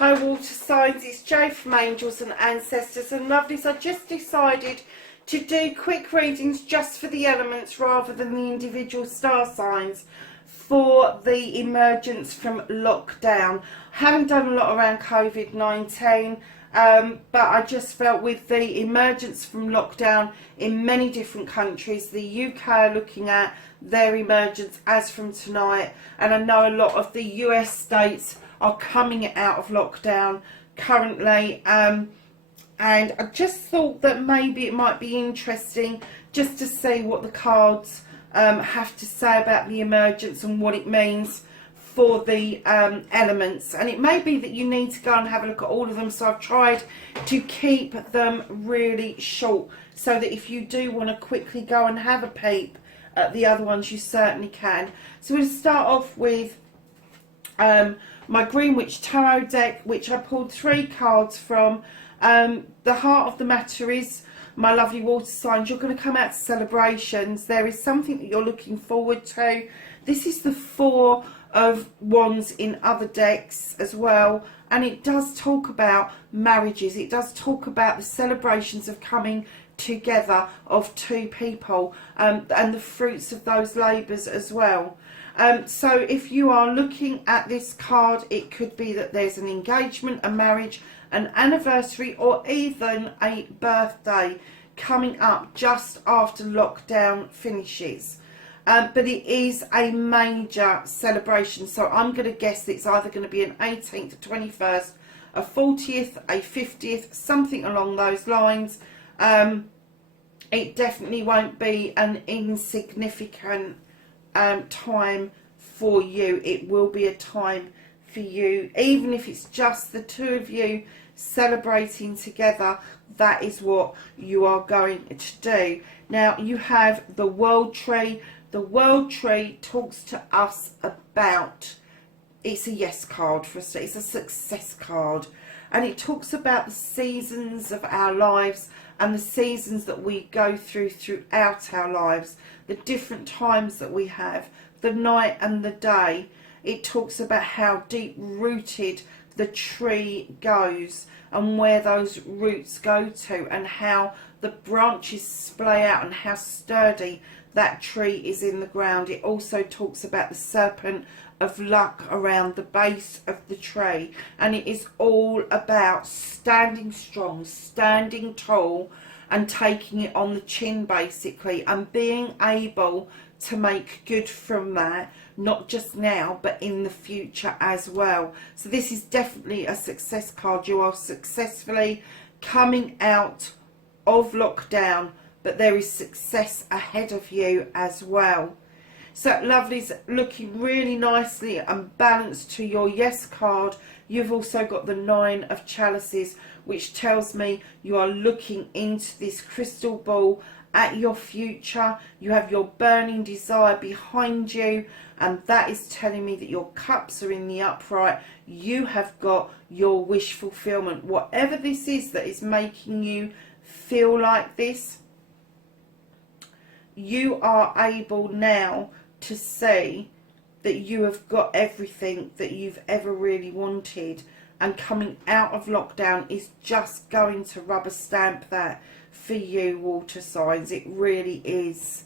Hi water signs, it's Jo from Angels and Ancestors and Lovelies. I just decided to do quick readings just for the elements rather than the individual star signs for the emergence from lockdown. I haven't done a lot around COVID-19, but I just felt with the emergence from lockdown in many different countries, the UK are looking at their emergence as from tonight, and I know a lot of the US states are coming out of lockdown currently, and I just thought that maybe it might be interesting just to see what the cards have to say about the emergence and what it means for the elements. And it may be that you need to go and have a look at all of them, so I've tried to keep them really short so that if you do want to quickly go and have a peep at the other ones, you certainly can. So we'll start off with my Greenwich Tarot deck, which I pulled 3 cards from. The heart of the matter is, my lovely water signs, you're going to come out to celebrations. There is something that you're looking forward to. This is the 4 of Wands in other decks as well, and it does talk about marriages. It does talk about the celebrations of coming together of 2 people, and the fruits of those labours as well. So if you are looking at this card, it could be that there's an engagement, a marriage, an anniversary, or even a birthday coming up just after lockdown finishes. But it is a major celebration, so I'm going to guess that it's either going to be an 18th, 21st, a 40th, a 50th, something along those lines. It definitely won't be an insignificant time for you. It will be a time for you, even if it's just the 2 of you celebrating together. That is what you are going to do. Now you have the World Tree. The World Tree talks to us about, it's a yes card for us, it's a success card, and it talks about the seasons of our lives and the seasons that we go through throughout our lives, the different times that we have, the night and the day. It talks about how deep rooted the tree goes and where those roots go to, and how the branches splay out and how sturdy that tree is in the ground. It also talks about the serpent of luck around the base of the tree, and it is all about standing strong, standing tall, and taking it on the chin basically, and being able to make good from that, not just now but in the future as well. So this is definitely a success card. You are successfully coming out of lockdown, but there is success ahead of you as well. So lovely's looking really nicely and balanced to your yes card. You've also got the 9 of chalices, which tells me you are looking into this crystal ball at your future. You have your burning desire behind you, and that is telling me that your cups are in the upright. You have got your wish fulfillment. Whatever this is that is making you feel like this, you are able now to see that you have got everything that you've ever really wanted, and coming out of lockdown is just going to rubber stamp that for you, water signs. It really is.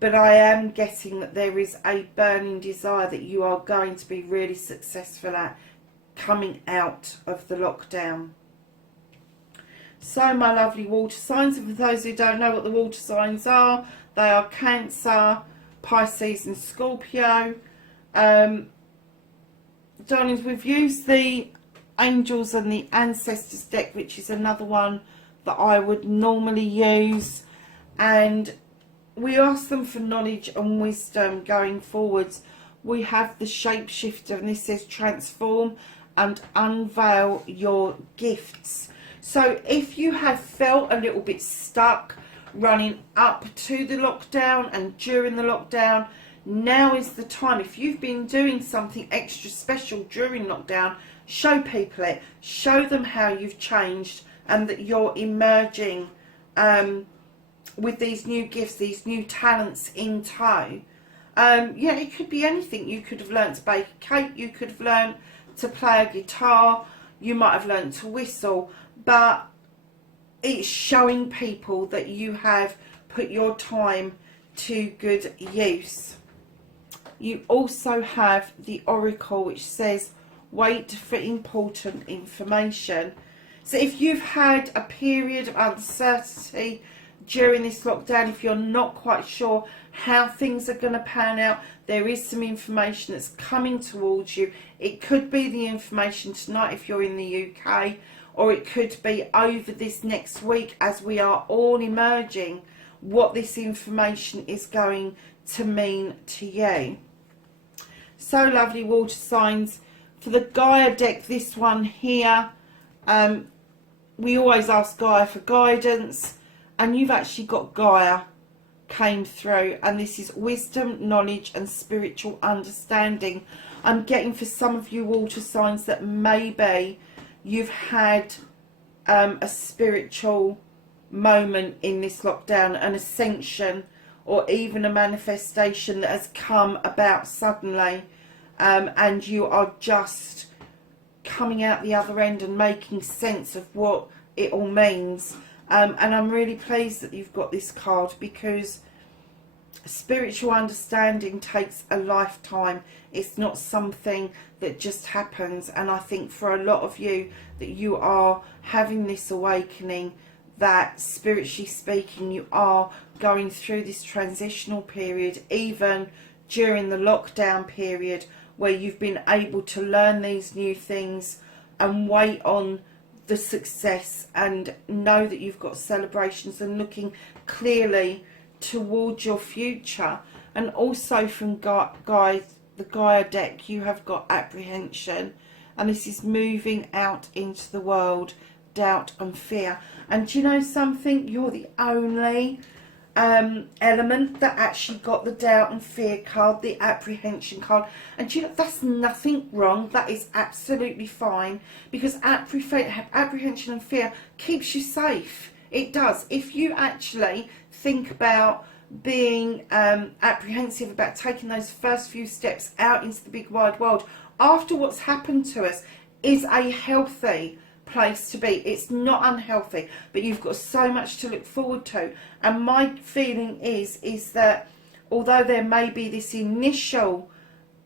But I am getting that there is a burning desire that you are going to be really successful at coming out of the lockdown. So my lovely water signs, and for those who don't know what the water signs are, they are Cancer, Pisces and Scorpio. Darlings, we've used the Angels and the Ancestors deck, which is another one that I would normally use, and we ask them for knowledge and wisdom going forwards. We have the Shapeshifter, and this says transform and unveil your gifts. So if you have felt a little bit stuck running up to the lockdown and during the lockdown, now is the time. If you've been doing something extra special during lockdown, show people it. Show them how you've changed and that you're emerging with these new gifts, these new talents in tow. Yeah, it could be anything. You could have learned to bake a cake. You could have learned to play a guitar. you might have learned to whistle, but it's showing people that you have put your time to good use. You also have the Oracle, which says wait for important information. So if you've had a period of uncertainty during this lockdown, if you're not quite sure how things are going to pan out, there is some information that's coming towards you. It could be the information tonight if you're in the UK, or it could be over this next week as we are all emerging what this information is going to mean to you. So lovely, water signs. For the Gaia deck, this one here, we always ask Gaia for guidance, and you've actually got Gaia came through, and this is wisdom, knowledge and spiritual understanding. I'm getting for some of you water signs that maybe you've had a spiritual moment in this lockdown, an ascension, or even a manifestation that has come about suddenly, and you are just coming out the other end and making sense of what it all means. And I'm really pleased that you've got this card, because spiritual understanding takes a lifetime. It's not something that just happens, and I think for a lot of you that you are having this awakening, that spiritually speaking you are going through this transitional period, even during the lockdown period, where you've been able to learn these new things and wait on the success and know that you've got celebrations and looking clearly towards your future. And also from the Gaia deck, you have got apprehension, and this is moving out into the world, doubt and fear. And do you know something? You're the only element that actually got the doubt and fear card, the apprehension card. And do you know, that's nothing wrong. That is absolutely fine, because apprehension and fear keeps you safe. It does. If you actually think about being apprehensive about taking those first few steps out into the big wide world after what's happened to us, is a healthy place to be. It's not unhealthy, but you've got so much to look forward to. And my feeling is that although there may be this initial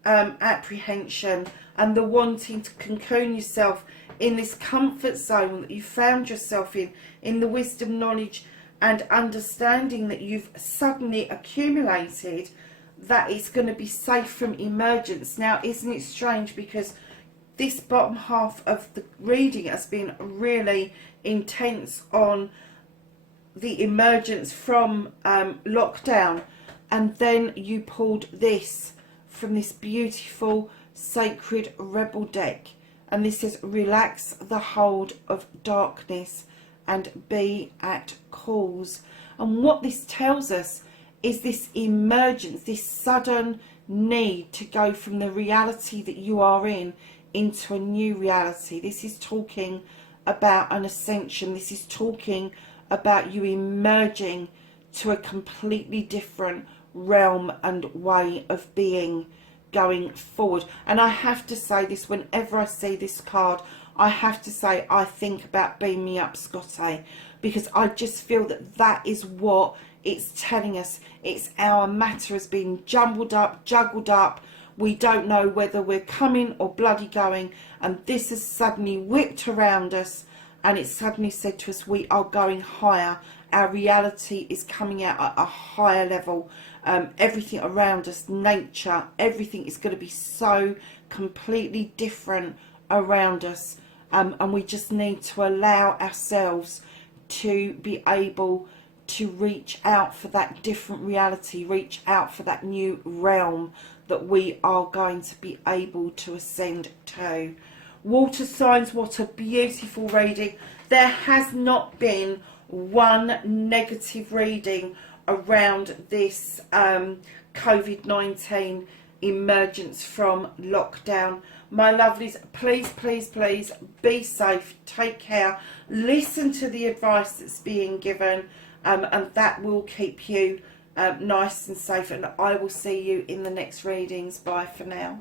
apprehension and the wanting to cocoon yourself in this comfort zone that you found yourself in the wisdom, knowledge and understanding that you've suddenly accumulated, that it's going to be safe from emergence. Now, isn't it strange, because this bottom half of the reading has been really intense on the emergence from lockdown, and then you pulled this from this beautiful sacred rebel deck, and this is relax the hold of darkness and be at cause. And what this tells us is this emergence, this sudden need to go from the reality that you are in into a new reality. This is talking about an ascension. This is talking about you emerging to a completely different realm and way of being going forward. And I have to say this, whenever I see this card, I have to say I think about Beam Me Up, Scotty, because I just feel that that is what it's telling us. It's our matter has been jumbled up, juggled up. We don't know whether we're coming or bloody going, and this has suddenly whipped around us, and it's suddenly said to us, we are going higher. Our reality is coming out at a higher level. Everything around us, nature, everything is going to be so completely different around us, and we just need to allow ourselves to be able to reach out for that different reality, reach out for that new realm that we are going to be able to ascend to. Water signs, what a beautiful reading. There has not been one negative reading around this COVID-19 emergence from lockdown. My lovelies, please, please, please be safe, take care, listen to the advice that's being given, and that will keep you nice and safe. And I will see you in the next readings. Bye for now.